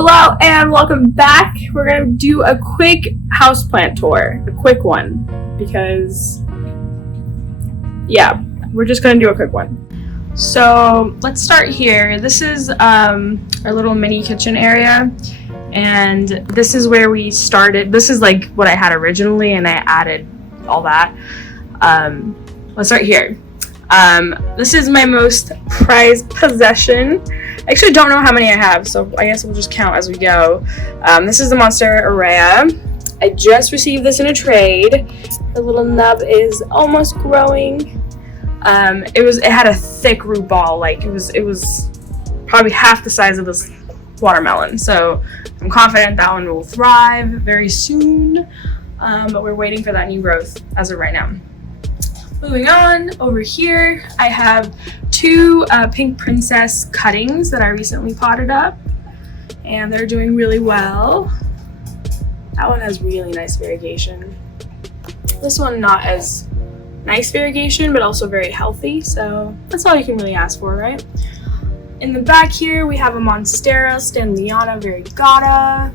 Hello and welcome back. We're going to do a quick houseplant tour. A quick one. Because, yeah, we're just going to do a quick one. So, let's start here. This is our little mini kitchen area. And this is where we started. This is like what I had originally and I added all that. Let's start here. This is my most prized possession. I actually don't know how many I have, so I guess we'll just count as we go. This is the Monster Araya. I just received this in a trade. The little nub is almost growing. It had a thick root ball, like it was probably half the size of this watermelon. So I'm confident that one will thrive very soon. But we're waiting for that new growth as of right now. Moving on, over here I have two Pink Princess cuttings that I recently potted up, and they're doing really well. That one has really nice variegation. This one not as nice variegation, but also very healthy, so that's all you can really ask for, right? In the back here we have a Monstera Stanleyana Variegata.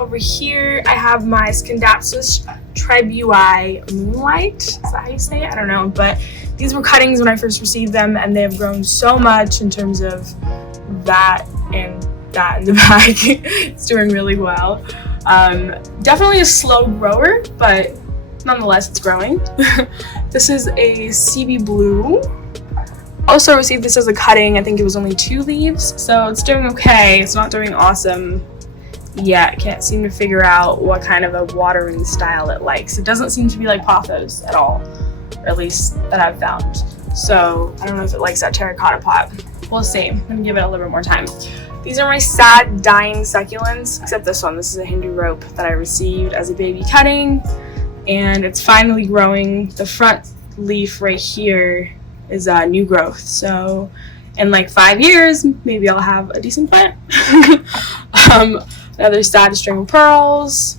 Over here I have my Scindapsus Tribui Moonlight. Is that how you say it? I don't know, but these were cuttings when I first received them, and they have grown so much in terms of that and that in the back. It's doing really well. Definitely a slow grower, but nonetheless it's growing. This is a CB Blue. Also received this as a cutting. I think it was only 2 leaves, so it's doing okay. It's not doing awesome yet. Can't seem to figure out what kind of a watering style it likes. It doesn't seem to be like Pothos at all, or at least that I've found. So I don't know if it likes that terracotta pot. We'll see. I'm gonna give it a little bit more time. These are my sad dying succulents, except this one. This is a Hindu rope that I received as a baby cutting, and it's finally growing. The front leaf right here is new growth. So in like 5 years, maybe I'll have a decent plant. Another sad string of pearls.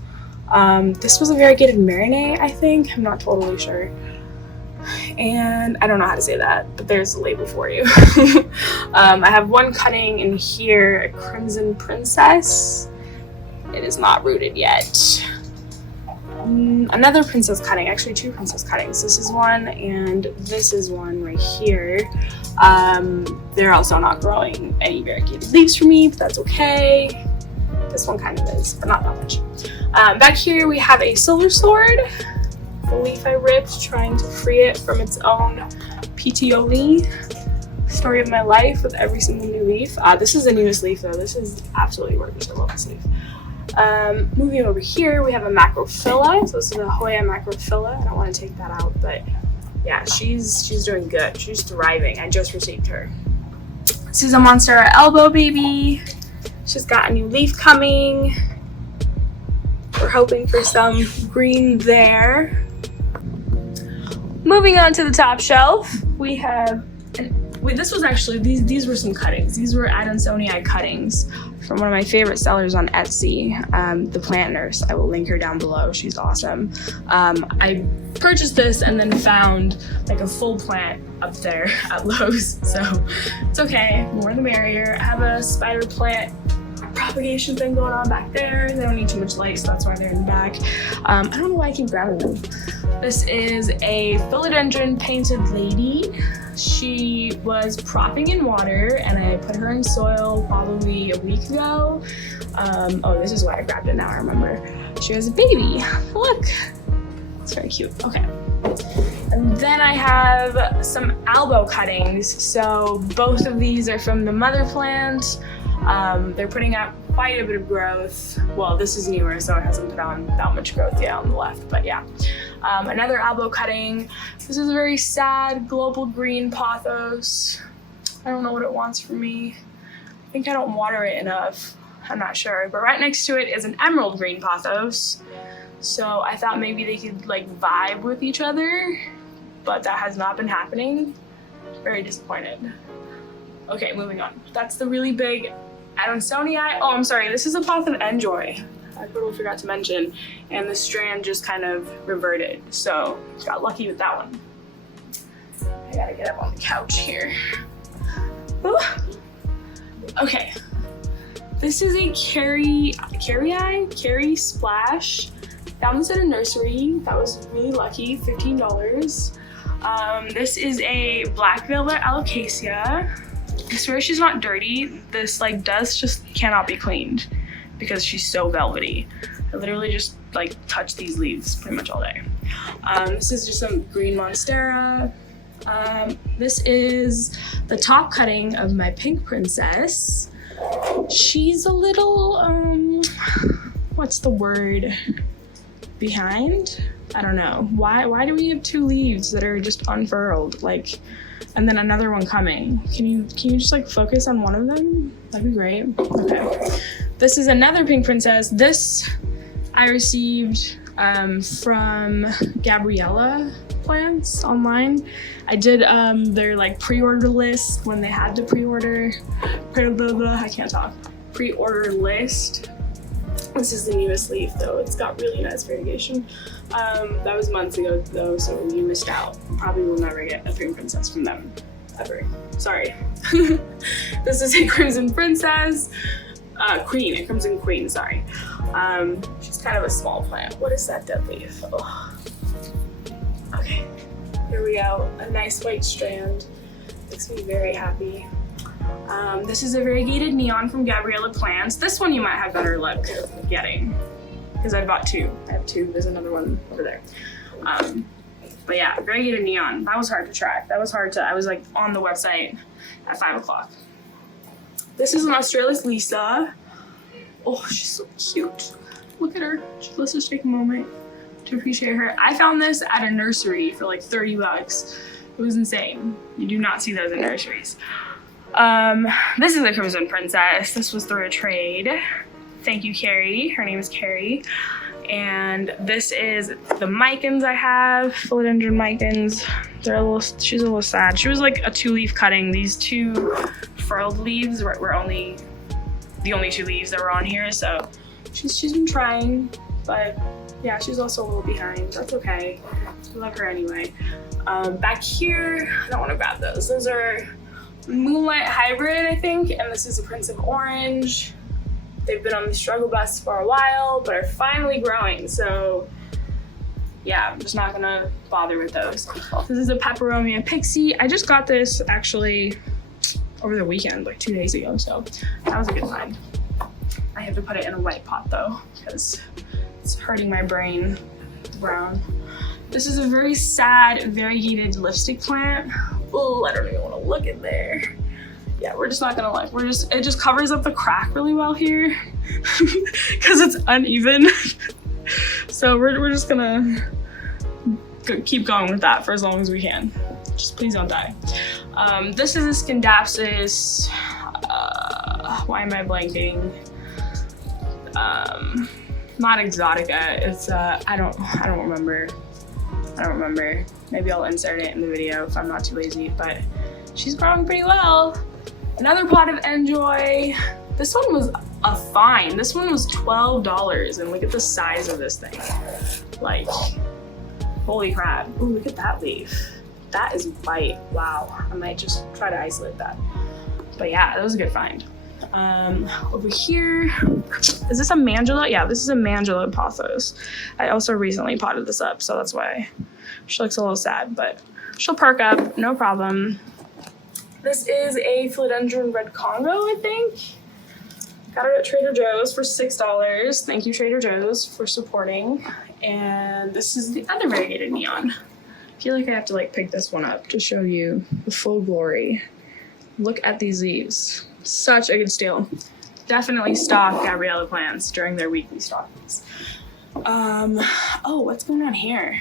This was a variegated marinade, I think. I'm not totally sure. And I don't know how to say that, but there's a label for you. I have one cutting in here, a Crimson Princess. It is not rooted yet. Another princess cutting, actually 2 princess cuttings. This is one and this is one right here. They're also not growing any variegated leaves for me, but that's okay. This one kind of is, but not that much. Back here we have a silver sword. The leaf I ripped, trying to free it from its own PTO leaf. Story of my life with every single new leaf. This is the newest leaf though. This is absolutely gorgeous. I love this leaf. Moving over here, we have a Macrophylla. So this is a Hoya Macrophylla. I don't want to take that out, but yeah, she's doing good. She's thriving. I just received her. This is a Monstera Elbow Baby. She's got a new leaf coming. We're hoping for some green there. Moving on to the top shelf, we have, this was actually, these were some cuttings. These were Adansonii cuttings from one of my favorite sellers on Etsy, the Plant Nurse. I will link her down below. She's awesome. I purchased this and then found like a full plant up there at Lowe's, so it's okay. More the merrier. I have a spider plant propagation thing going on back there. They don't need too much light, so that's why they're in the back. I don't know why I keep grabbing them. This is a philodendron painted lady. She was propping in water and I put her in soil probably a week ago. Oh, this is why I grabbed it now, I remember. She was a baby. Look, it's very cute. Okay. And then I have some elbow cuttings. So both of these are from the mother plant. They're putting out quite a bit of growth. Well, this is newer, so it hasn't put on that much growth yet on the left, but yeah. Another elbow cutting. This is a very sad global green Pothos. I don't know what it wants from me. I think I don't water it enough. I'm not sure, but right next to it is an emerald green Pothos. So I thought maybe they could like vibe with each other, but that has not been happening. Very disappointed. Okay, moving on. That's the really big Adansonii. Oh, I'm sorry, this is a Poth of Enjoy. I totally forgot to mention. And the strand just kind of reverted. So, got lucky with that one. I gotta get up on the couch here. Ooh. Okay. This is a Carrie Splash. Found this at a nursery. That was really lucky, $15. This is a black velvet alocasia. I swear she's not dirty. This like dust just cannot be cleaned because she's so velvety. I literally just like touch these leaves pretty much all day. This is just some green monstera. This is the top cutting of my pink princess. She's a little, what's the word? Behind? I don't know. Why do we have 2 leaves that are just unfurled? Like, and then another one coming. Can you just like focus on one of them? That'd be great. Okay. This is another pink princess. This I received from Gabriella Plants online. I did their like pre-order list when they had to pre-order. I can't talk. Pre-order list. This is the newest leaf though. It's got really nice variegation. That was months ago though, so you missed out. Probably will never get a pink princess from them, ever. Sorry. This is a crimson princess. Queen, a crimson queen, sorry. She's kind of a small plant. What is that dead leaf? Oh. Okay, here we go. A nice white strand. Makes me very happy. This is a variegated neon from Gabriella Plants. This one you might have better luck getting because I bought 2. I have 2. There's another one over there. But yeah, variegated neon. That was hard to track. That was hard to. I was like on the website at 5 o'clock. This is an Australis Lisa. Oh, she's so cute. Look at her. Let's just take a moment to appreciate her. I found this at a nursery for like $30. It was insane. You do not see those in nurseries. This is a crimson princess. This was through a trade. Thank you, Carrie. Her name is Carrie. And this is the micans I have, philodendron micans. She's a little sad. She was like a 2-leaf cutting. These 2 furled leaves were the only 2 leaves that were on here. So she's been trying, but yeah, she's also a little behind. That's okay. I love her anyway. Back here, I don't want to grab those. Those are Moonlight Hybrid, I think, and this is a Prince of Orange. They've been on the struggle bus for a while, but are finally growing, so yeah, I'm just not gonna bother with those. This is a Peperomia Pixie. I just got this actually over the weekend, like 2 days ago, so that was a good find. I have to put it in a white pot though, because it's hurting my brain, brown. This is a very sad variegated lipstick plant. Oh, I don't even want to look in there. Yeah, we're just not gonna like, it just covers up the crack really well here because it's uneven. So we're just gonna keep going with that for as long as we can. Just please don't die. This is a Scindapsus, why am I blanking? Not Exotica, it's, I don't remember. Maybe I'll insert it in the video if I'm not too lazy, but she's growing pretty well. Another pot of Enjoy. This one was a fine. This one was $12, and look at the size of this thing. Like, holy crap. Ooh, look at that leaf. That is white. Wow. I might just try to isolate that. But yeah, that was a good find. Over here, is this a Mandula? Yeah, this is a Mandula Pothos. I also recently potted this up, so that's why she looks a little sad, but she'll perk up, no problem. This is a Philodendron Red Congo, I think. Got it at Trader Joe's for $6. Thank you, Trader Joe's, for supporting. And this is the other variegated neon. I feel like I have to like pick this one up to show you the full glory. Look at these leaves. Such a good steal. Definitely stock Gabriella Plants during their weekly stockings. Oh, what's going on here?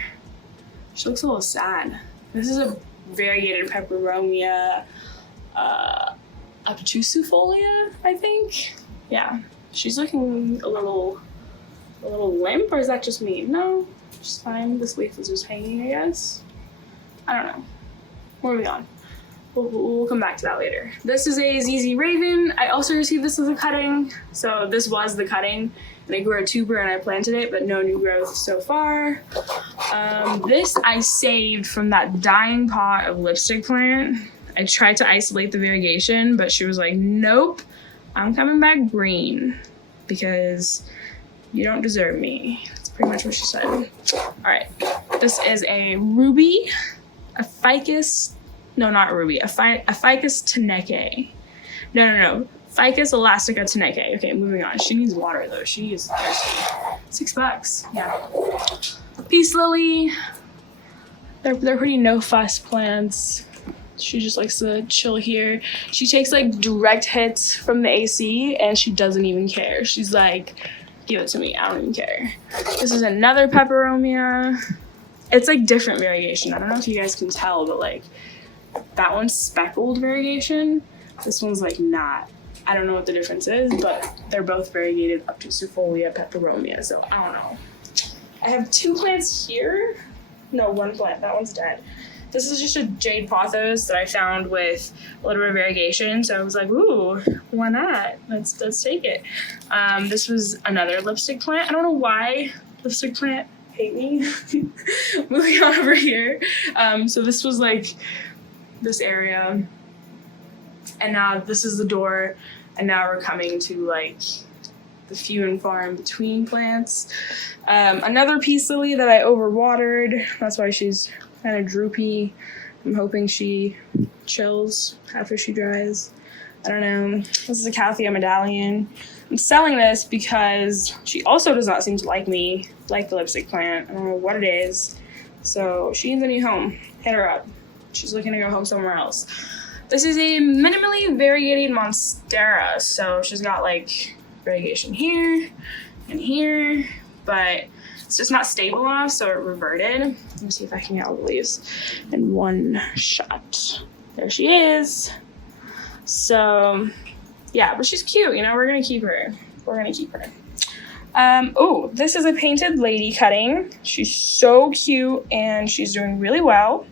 She looks a little sad. This is a variegated Peperomia Obtusifolia, I think. Yeah, she's looking a little limp, or is that just me? No, she's fine. This leaf is just hanging, I guess. I don't know. Where are we on? We'll come back to that later. This is a ZZ Raven. I also received this as a cutting. So this was the cutting, and I grew a tuber and I planted it, but no new growth so far. This I saved from that dying pot of lipstick plant. I tried to isolate the variegation, but she was like, nope, I'm coming back green because you don't deserve me. That's pretty much what she said. All right, this is a ruby, a ficus, no, not ruby, a ficus teneke. No. Ficus elastica teneke. Okay, moving on. She needs water though. She is thirsty. $6. Yeah. Peace lily. They're pretty no fuss plants. She just likes to chill here. She takes like direct hits from the AC and she doesn't even care. She's like, give it to me. I don't even care. This is another peperomia. It's like different variegation. I don't know if you guys can tell, but like that one's speckled variegation. This one's like not. I don't know what the difference is, but they're both variegated up to Sufolia peperomia, so I don't know. I have 2 plants here. No, 1 plant. That one's dead. This is just a jade pothos that I found with a little bit of variegation, so I was like, ooh, why not? Let's take it. This was another lipstick plant. I don't know why lipstick plant hate me. Moving on over here. So this was like this area. And now this is the door, and now we're coming to like the few and far in between plants. Another peace lily that I overwatered. That's why she's kind of droopy. I'm hoping she chills after she dries. I don't know. This is a Calthea medallion. I'm selling this because she also does not seem to like me, like the lipstick plant. I don't know what it is. So she needs a new home. Hit her up. She's looking to go home somewhere else. This is a minimally variegated monstera, so she's got like variegation here and here, but it's just not stable enough, so it reverted. Let me see if I can get all the leaves in one shot. There she is. So yeah, but she's cute, you know, we're gonna keep her. Oh, this is a painted lady cutting. She's so cute and she's doing really well.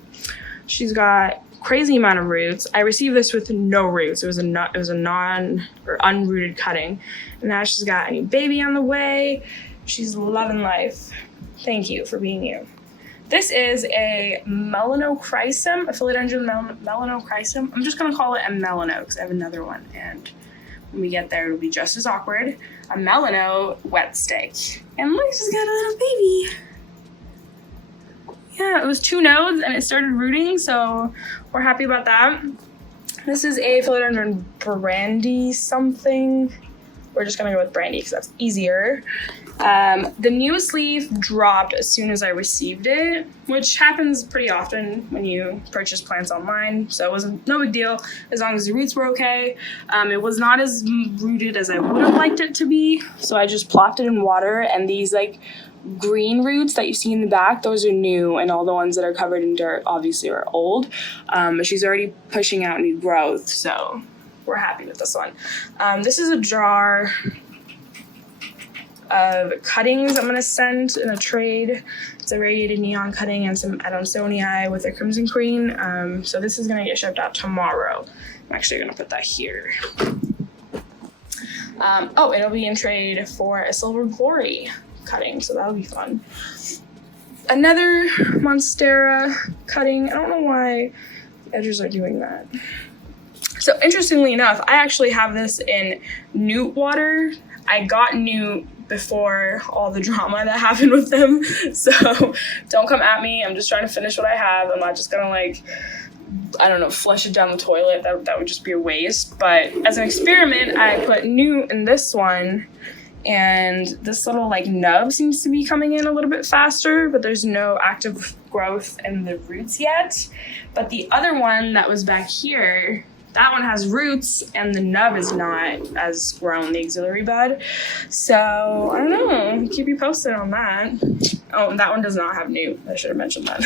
She's got crazy amount of roots. I received this with no roots. It was a non or unrooted cutting. And now she's got a new baby on the way. She's loving life. Thank you for being you. This is a melanochrysum, a philodendron melanochrysum. I'm just gonna call it a melano because I have another one, and when we get there it'll be just as awkward. A melano wet stick. And look, she's got a little baby. Yeah, it was 2 nodes and it started rooting, so we're happy about that. This is a philodendron brandy something. We're just gonna go with brandy because that's easier. The newest leaf dropped as soon as I received it, which happens pretty often when you purchase plants online, so it wasn't no big deal as long as the roots were okay. It was not as rooted as I would have liked it to be, so I just plopped it in water, and these like green roots that you see in the back, those are new, and all the ones that are covered in dirt obviously are old, but she's already pushing out new growth, so we're happy with this one. This is a jar of cuttings I'm going to send in a trade. It's a radiated neon cutting and some Adansonii with a crimson queen, so this is going to get shipped out tomorrow. I'm actually going to put that here. Oh, it'll be in trade for a silver glory cutting, so that'll be fun. Another monstera cutting. I don't know why the edges are doing that. So interestingly enough, I actually have this in newt water. I got newt before all the drama that happened with them, so don't come at me. I'm just trying to finish what I have. I'm not just gonna like, I don't know, flush it down the toilet. That would just be a waste. But as an experiment, I put newt in this one, and this little like nub seems to be coming in a little bit faster, but there's no active growth in the roots yet. But the other one that was back here, that one has roots and the nub is not as grown, the auxiliary bud. So I don't know, keep you posted on that. Oh, that one does not have newt. I should have mentioned that.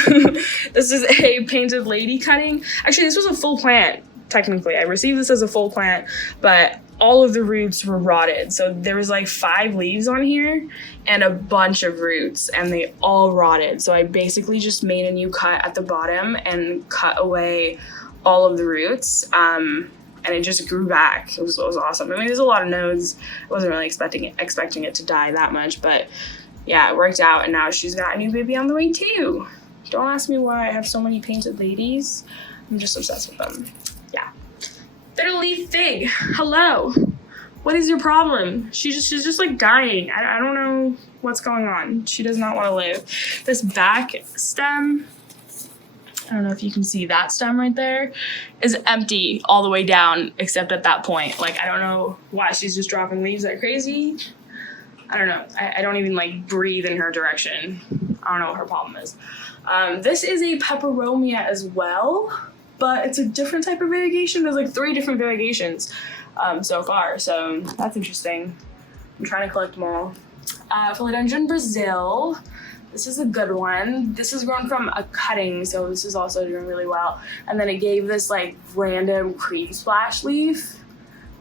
This is a painted lady cutting. Actually, this was a full plant, technically. I received this as a full plant, but all of the roots were rotted. So there was like 5 leaves on here and a bunch of roots, and they all rotted. So I basically just made a new cut at the bottom and cut away all of the roots, and it just grew back. It was awesome. I mean, there's a lot of nodes. I wasn't really expecting it to die that much, but yeah, it worked out, and now she's got a new baby on the way too. Don't ask me why I have so many painted ladies. I'm just obsessed with them. Yeah. Bitter leaf fig. Hello. What is your problem? She's just like dying. I don't know what's going on. She does not want to live. This back stem, I don't know if you can see that stem right there, is empty all the way down except at that point. Like, I don't know why she's just dropping leaves like crazy. I don't know. I don't even like breathe in her direction. I don't know what her problem is. This is a peperomia as well, but it's a different type of variegation. There's like 3 different variegations so far, so that's interesting. I'm trying to collect them all. Philodendron Brazil. This is a good one. This is grown from a cutting, so this is also doing really well. And then it gave this like random cream splash leaf.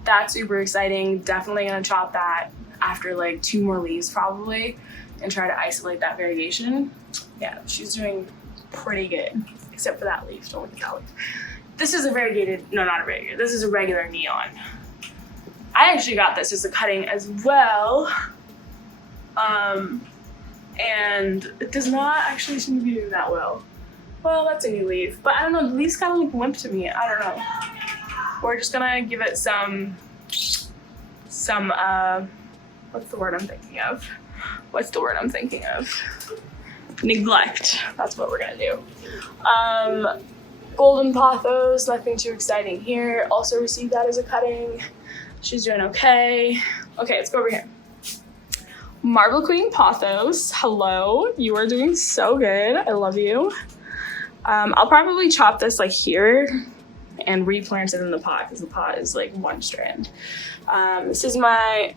That's super exciting. Definitely gonna chop that after like 2 more leaves probably and try to isolate that variegation. Yeah, she's doing pretty good, except for that leaf. Don't look at that leaf. This is a variegated, no, not a variegated. This is a regular neon. I actually got this as a cutting as well. And it does not actually seem to be doing that well. Well, that's a new leaf, but I don't know, the leaves kind of look limp to me. I don't know. We're just gonna give it some, what's the word I'm thinking of? What's the word I'm thinking of? Neglect. That's what we're gonna do. Golden Pothos, nothing too exciting here. Also received that as a cutting. She's doing okay. Okay, let's go over here. Marble Queen Pothos, hello. You are doing so good. I love you. I'll probably chop this like here and replant it in the pot because the pot is like 1 strand. This is my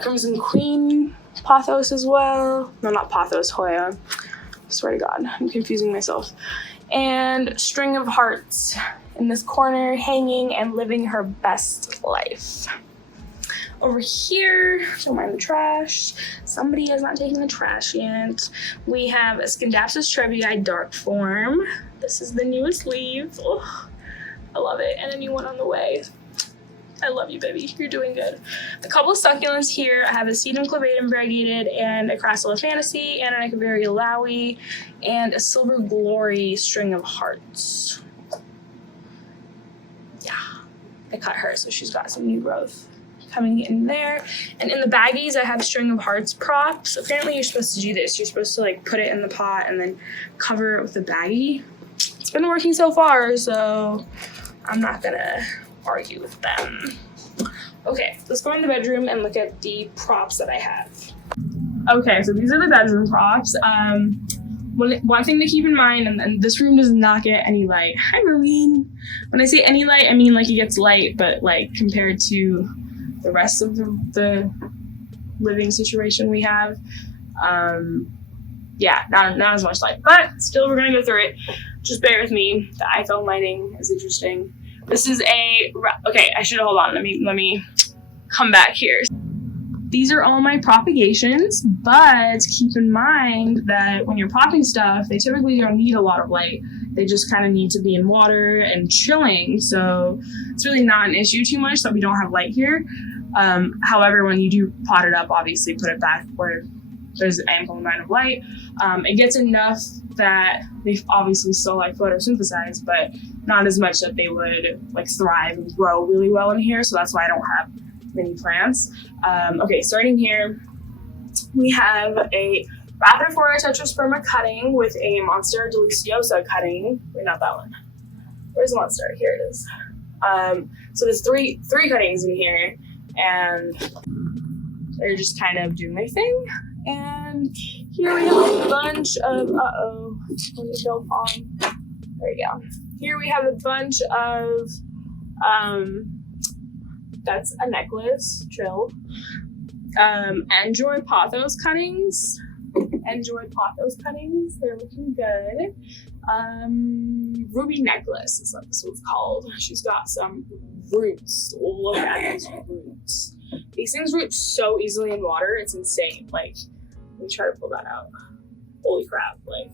Crimson Queen Pothos as well. No, not Pothos, Hoya. I swear to God, I'm confusing myself. And String of Hearts in this corner, hanging and living her best life. Over here, don't mind the trash. Somebody has not taken the trash yet. We have a Scindapsus trebii dark form. This is the newest leaf. Oh, I love it. And a new one on the way. I love you, baby. You're doing good. A couple of succulents here. I have a Sedum clavatum variegated and a Crassula Fantasy and an Echeveria Lowy and a Silver Glory String of Hearts. Yeah, I cut her, so she's got some new growth coming in there. And in the baggies, I have String of Hearts props. Apparently, you're supposed to do this. You're supposed to like put it in the pot and then cover it with the baggie. It's been working so far, so I'm not gonna argue with them. Okay, let's go in the bedroom and look at the props that I have. Okay, so these are the bedroom props. One thing to keep in mind, and this room does not get any light. Hi, Marlene. When I say any light, I mean like it gets light, but like compared to the rest of the living situation we have, yeah, not as much light, but still we're gonna go through it. Just bear with me. The iPhone lighting is interesting. This is okay, I should hold on. Let me come back here. These are all my propagations, but keep in mind that when you're popping stuff, they typically don't need a lot of light. They just kind of need to be in water and chilling. So it's really not an issue too much that we don't have light here. However, when you do pot it up, obviously put it back where there's an ample amount of light. It gets enough that they obviously still like photosynthesize, but not as much that they would like thrive and grow really well in here. So that's why I don't have many plants. Okay, starting here, we have a Rhaphidophora tetrasperma cutting with a Monstera deliciosa cutting. Wait, not that one. Where's the Monstera? Here it is. So there's three cuttings in here, and they're just kind of doing their thing. And here we have a bunch of, let me build on. There we go. Here we have a bunch of, that's a necklace, chill. Android Pothos cuttings. They're looking good. Ruby necklace is what this one's called. She's got some roots. Look at these roots. These things root so easily in water, it's insane. Like, let me try to pull that out. Holy crap, like,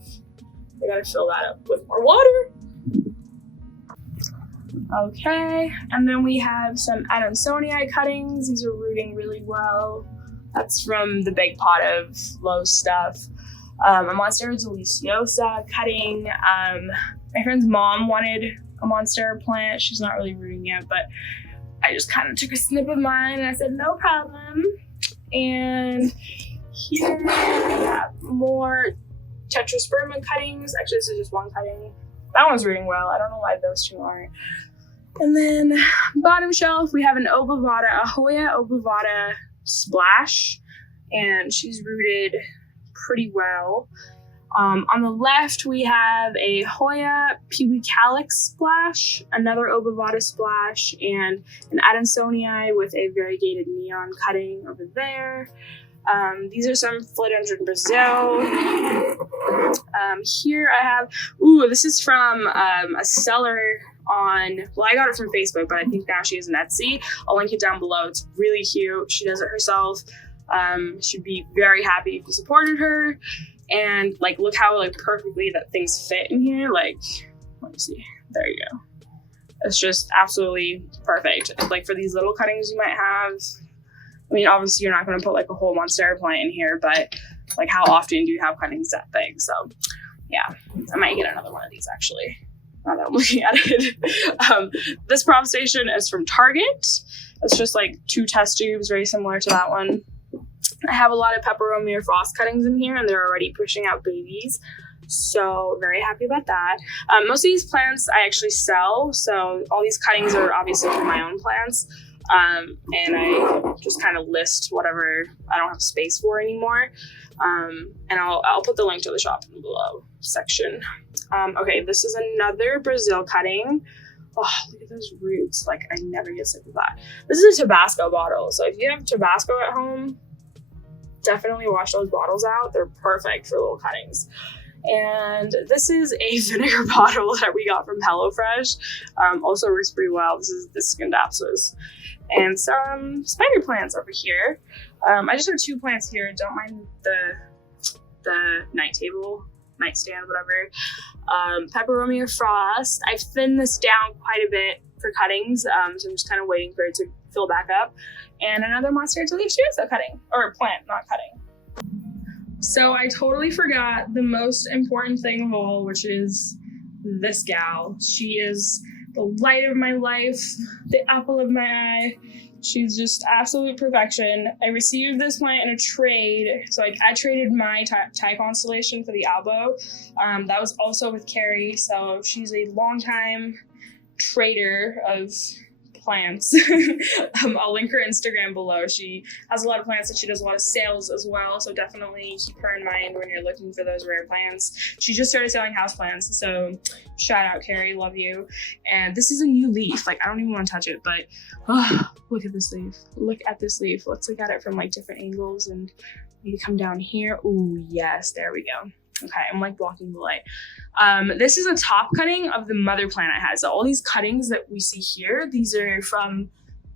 I gotta fill that up with more water. Okay, and then we have some Adansonii cuttings. These are rooting really well. That's from the big pot of low stuff. A Monstera deliciosa cutting. My friend's mom wanted a Monstera plant. She's not really rooting yet, but I just kind of took a snip of mine and I said, no problem. And here we have more tetrasperma cuttings. Actually, this is just one cutting. That one's reading well. I don't know why those two aren't. And then bottom shelf, we have an obovata, a Hoya obovata splash, and she's rooted pretty well. On the left, we have a Hoya pubicalyx splash, another obovata splash, and an Adansonii with a variegated neon cutting over there. These are some philodendron Brazil. Here I have, this is from a seller on, well, I got it from Facebook, but I think now she has an Etsy. I'll link it down below. It's really cute. She does it herself. She'd be very happy if you supported her. And like, look how like perfectly that things fit in here. Like, let me see. There you go. It's just absolutely perfect. Like for these little cuttings you might have, I mean, obviously you're not going to put like a whole monstera plant in here, but like how often do you have cuttings that big? So yeah, I might get another one of these actually, now that I'm looking at it. This prop station is from Target. It's just like 2 test tubes, very similar to that one. I have a lot of peperomia frost cuttings in here, and they're already pushing out babies. So very happy about that. Most of these plants I actually sell. So all these cuttings are obviously for my own plants. And I just kind of list whatever I don't have space for anymore. And I'll put the link to the shop in the below section. Okay, this is another Brazil cutting. Oh, look at those roots. Like, I never get sick of that. This is a Tabasco bottle. So if you have Tabasco at home, definitely wash those bottles out. They're perfect for little cuttings. And this is a vinegar bottle that we got from HelloFresh. Also works pretty well. This is the Scindapsus. And some spider plants over here. I just have 2 plants here. Don't mind the nightstand, whatever. Peperomia frost. I've thinned this down quite a bit for cuttings, so I'm just kind of waiting for it to fill back up. And another Monstera deliciosa cutting, or plant, not cutting. So I totally forgot the most important thing of all, which is this gal. She is the light of my life, the apple of my eye. She's just absolute perfection. I received this plant in a trade. So I traded my Thai constellation for the Albo. That was also with Carrie. So she's a longtime trader of plants. I'll link her Instagram below. She has a lot of plants and she does a lot of sales as well. So definitely keep her in mind when you're looking for those rare plants. She just started selling houseplants. So shout out, Carrie. Love you. And this is a new leaf. Like, I don't even want to touch it, but look at this leaf. Look at this leaf. Let's look at it from like different angles and maybe come down here. Oh yes, there we go. Okay, I'm like blocking the light. This is a top cutting of the mother plant I had. So all these cuttings that we see here, these are from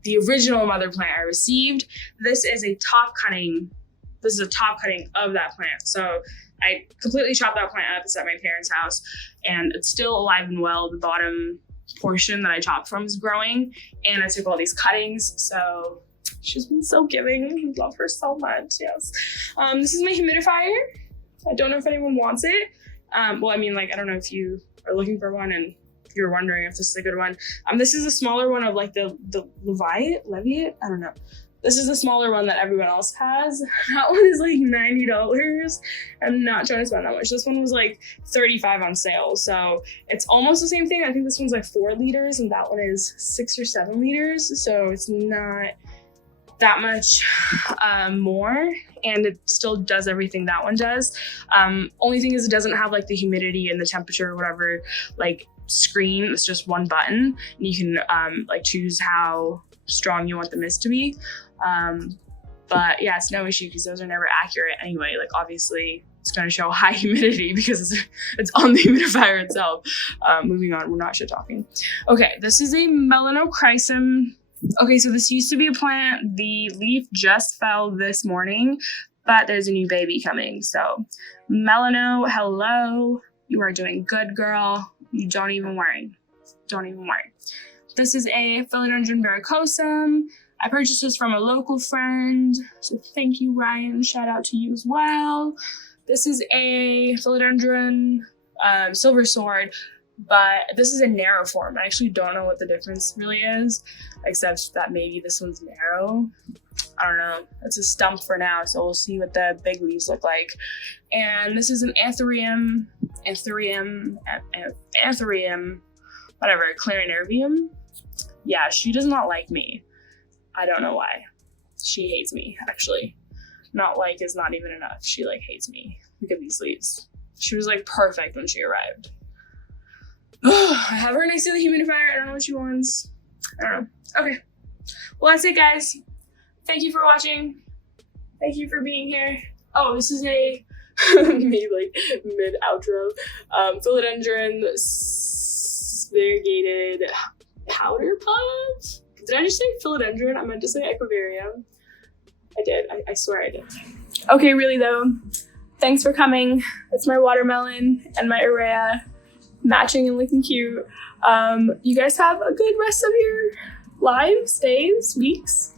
the original mother plant I received. This is a top cutting. This is a top cutting of that plant. So I completely chopped that plant up. It's at my parents' house and it's still alive and well. The bottom portion that I chopped from is growing and I took all these cuttings. So she's been so giving. I love her so much, yes. This is my humidifier. I don't know if anyone wants it. Well, I mean, like, I don't know if you are looking for one and you're wondering if this is a good one. This is a smaller one of like the Leviate? I don't know. This is the smaller one that everyone else has. That one is like $90. I'm not trying to spend that much. This one was like $35 on sale. So it's almost the same thing. I think this one's like 4 liters and that one is 6 or 7 liters. So it's not that much more, and it still does everything that one does. Only thing is it doesn't have like the humidity and the temperature or whatever like screen. It's just one button and you can like choose how strong you want the mist to be. But yeah, it's no issue because those are never accurate anyway. Like obviously it's going to show high humidity because it's on the humidifier itself. Moving on, we're not shit talking. Okay, this is a Melanochrysum. Okay, so this used to be a plant. The leaf just fell this morning, but there's a new baby coming. So Melano, hello. You are doing good, girl. You don't even worry. Don't even worry. This is a Philodendron verrucosum. I purchased this from a local friend. So thank you, Ryan. Shout out to you as well. This is a Philodendron silver sword. but this is a narrow form. I actually don't know what the difference really is, except that maybe this one's narrow. I don't know. It's a stump for now, so we'll see what the big leaves look like. And this is an anthurium, whatever, clarinervium. Yeah, she does not like me. I don't know why. She hates me, actually. Not like is not even enough. She like hates me. Look at these leaves. She was like perfect when she arrived. I have her next to the humidifier. I don't know what she wants. I don't know. Okay. Well, that's it, guys. Thank you for watching. Thank you for being here. Oh, this is a maybe like mid outro. Philodendron variegated powder pot. Did I just say philodendron? I meant to say equivarium. I did. I swear I did. Okay, really though. Thanks for coming. It's my watermelon and my urea matching and looking cute. You guys have a good rest of your lives, days, weeks.